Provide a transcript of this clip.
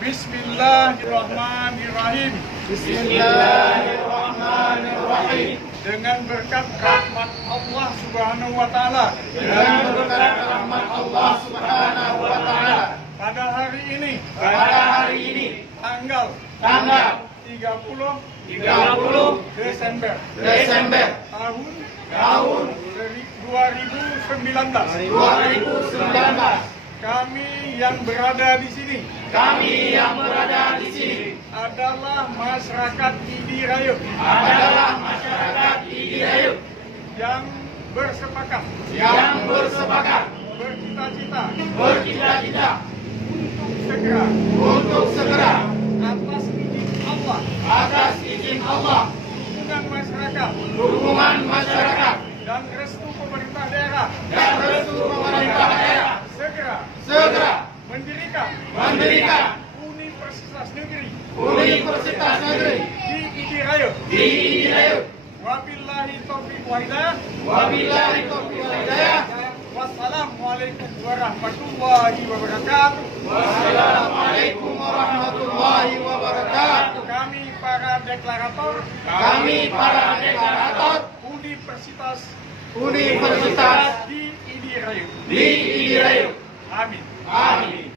Bismillahirrahmanirrahim. Bismillahirrahmanirrahim. Dengan berkat rahmat Allah Subhanahu wa Ta'ala. Dengan berkat rahmat Allah Subhanahu wa Ta'ala. Pada hari ini, tanggal 30 Desember tahun 2019. Kami yang berada di sini adalah masyarakat Idi Rayut yang bersepakat bercita-cita untuk segera atas izin Allah hubungan masyarakat dan restu pemerintah daerah segera mendirikan Universitas Negeri di Idi Rayut. Wabillahi taufiq wal hidayah. Wassalamualaikum warahmatullahi wabarakatuh. Kami para deklarator Universitas di Idi Rayut. Amin.